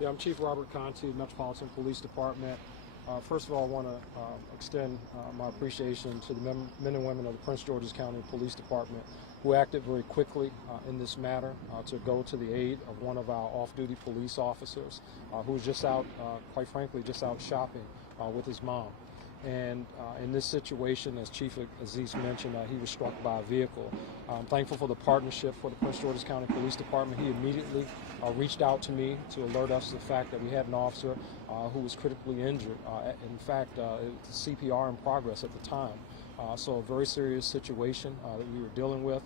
Yeah, I'm Chief Robert Conti, Metropolitan Police Department. First of all, I want to extend my appreciation to the men and women of the Prince George's County Police Department who acted very quickly in this matter to go to the aid of one of our off-duty police officers who was just out, quite frankly, just out shopping with his mom. And in this situation, as Chief Aziz mentioned, he was struck by a vehicle. I'm thankful for the partnership for the Prince George's County Police Department. He immediately reached out to me to alert us to the fact that we had an officer who was critically injured. In fact, CPR in progress at the time. So a very serious situation that we were dealing with.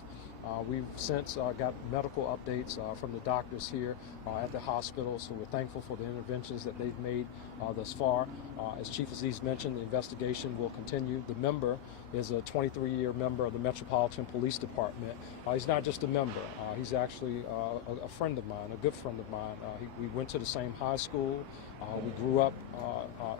We've since got medical updates from the doctors here at the hospital, so we're thankful for the interventions that they've made thus far. As Chief Aziz mentioned, the investigation will continue. The member is a 23-year member of the Metropolitan Police Department. He's not just a member, he's actually a friend of mine, a good friend of mine. We went to the same high school. We grew up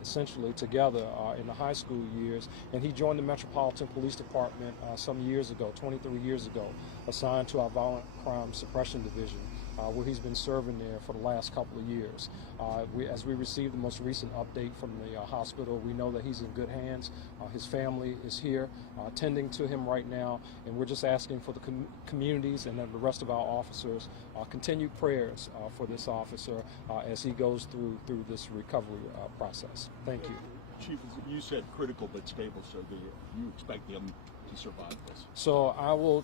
essentially together in the high school years, and he joined the Metropolitan Police Department some years ago, 23 years ago, assigned to our Violent Crime Suppression Division, where he's been serving there for the last couple of years. As we received the most recent update from the hospital, we know that he's in good hands. His family is here tending to him right now, and we're just asking for the communities and then the rest of our officers continued prayers for this officer as he goes through this recovery process. Thank you. Chief, you said critical but stable, so do you expect him to survive this? So I will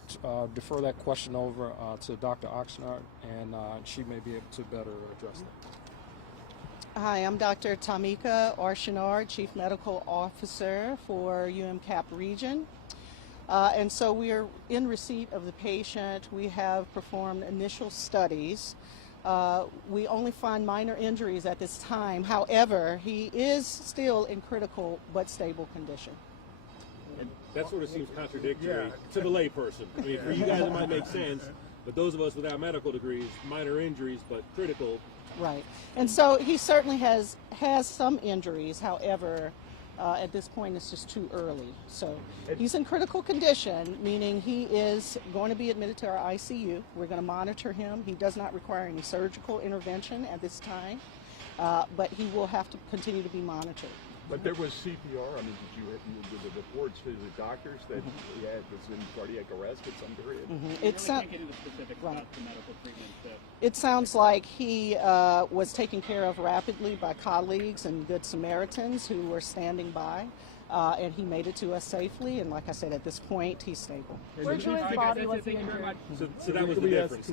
defer that question over to Dr. Oxnard, and she may be able to better address that. Hi, I'm Dr. Tamika Arshinard, Chief Medical Officer for UMCAP Region. And so we are in receipt of the patient. We have performed initial studies. We only find minor injuries at this time. However, he is still in critical but stable condition. And that sort of seems contradictory to the layperson. I mean, for you guys it might make sense, but those of us without medical degrees, minor injuries but critical. Right. And so he certainly has some injuries. However, at this point it's just too early. So he's in critical condition, meaning he is going to be admitted to our ICU. We're going to monitor him. He does not require any surgical intervention at this time, but he will have to continue to be monitored. But there was CPR. I mean, did the reports to the doctors that he was in cardiac arrest at some period? It sounds like he was taken care of rapidly by colleagues and good Samaritans who were standing by, and he made it to us safely. And like I said, at this point, he's stable. Where to his body was he injured? So that was the difference.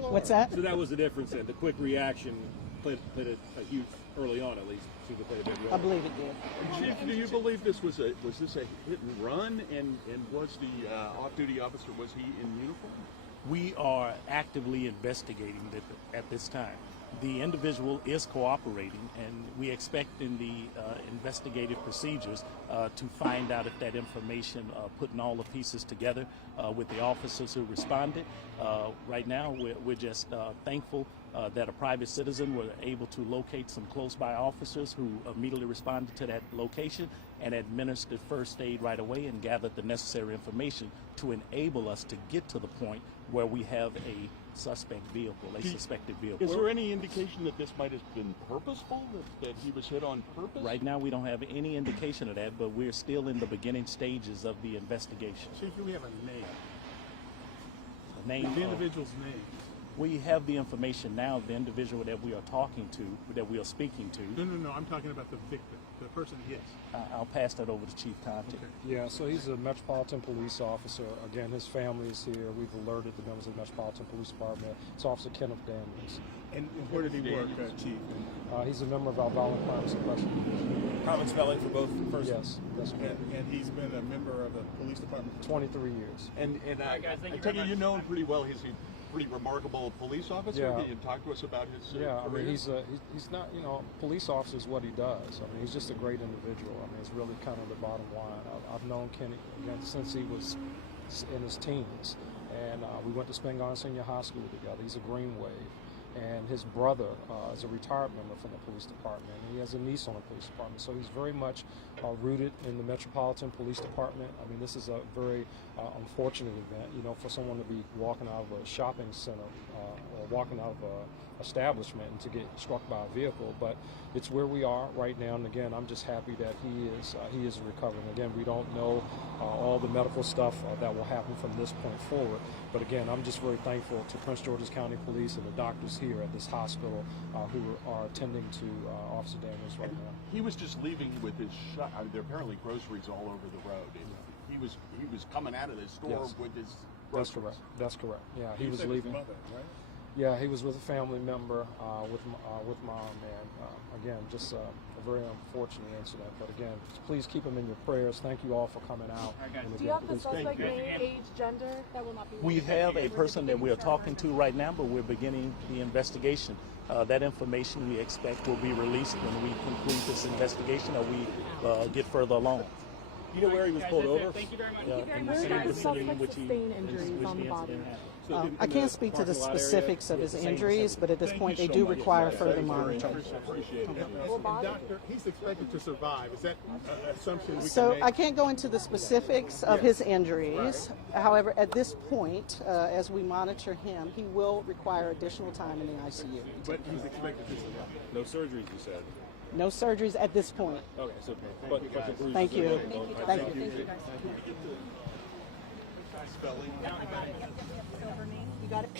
What's that? So that was the difference then. The quick reaction played a huge, early on at least, seemed to play a big role. I believe it did. Chief, do you believe this was a hit and run? And was the off-duty officer, was he in uniform? We are actively investigating at this time. The individual is cooperating, and we expect in the investigative procedures to find out if that information, putting all the pieces together with the officers who responded. Right now, we're just thankful that a private citizen was able to locate some close-by officers who immediately responded to that location and administered first aid right away and gathered the necessary information to enable us to get to the point where we have a suspected vehicle. Is there any indication that this might have been purposeful, that he was hit on purpose? Right now we don't have any indication of that, but we're still in the beginning stages of the investigation. Chief, do we have a name? The name? The individual's name. We have the information now of the individual that we are talking to, that we are speaking to. No, I'm talking about the victim, the person he hits. I'll pass that over to Chief Conti. Okay. Yeah, so he's a Metropolitan Police officer. Again, his family is here. We've alerted the members of the Metropolitan Police Department. It's Officer Kenneth Daniels. And where did he work, Chief? He's a member of our Violent Crime Suppression Division. Common spelling for both persons? Yes, that's correct. And he's been a member of the police department for 23 years. And I take it you know him pretty well. He's a pretty remarkable police officer. Yeah. Can you talk to us about his Yeah, I career? mean, he's not, police officer is what he does. I mean, he's just a great individual. I mean, it's really kind of the bottom line. I've known Kenny since he was in his teens, and we went to Spingarn Senior High School together. He's a Green Wave. And his brother is a retired member from the police department. And he has a niece on the police department. So he's very much rooted in the Metropolitan Police Department. I mean, this is a very unfortunate event, for someone to be walking out of a shopping center or walking out of a establishment and to get struck by a vehicle. But it's where we are right now, and again, I'm just happy that he is recovering. Again, we don't know all the medical stuff that will happen from this point forward. But again, I'm just very thankful to Prince George's County Police and the doctors here at this hospital who are attending to Officer Daniels right now. He was just leaving with his I mean, there are apparently groceries all over the road. And he was coming out of the store Yes. with his That's groceries. correct. That's correct. Yeah, he You was said his leaving. mother, right? Yeah, he was with a family member, with mom, and again, just a very unfortunate incident. But again, please keep him in your prayers. Thank you all for coming out. And Do you have the please suspect name, age, gender? That will not be. We have a person that we're talking to right now, but we're beginning the investigation. That information we expect will be released when we conclude this investigation or we get further along. You know where he was pulled over? Thank you very much. In the Where same did the vicinity in suspect which he sustain injuries on the body? So in I the can't speak to the parking lot area? specifics of his injuries, but at this point they do require further monitoring. Appreciate it. And doctor, he's expected to survive. Is that an assumption we So can make? I can't go into the specifics of his injuries. However, at this point, as we monitor him, he will require additional time in the ICU. But he's expected to survive. No surgeries, you said. No surgeries at this point. Okay, so but the bruises Thank you. are- Thank you. You got it.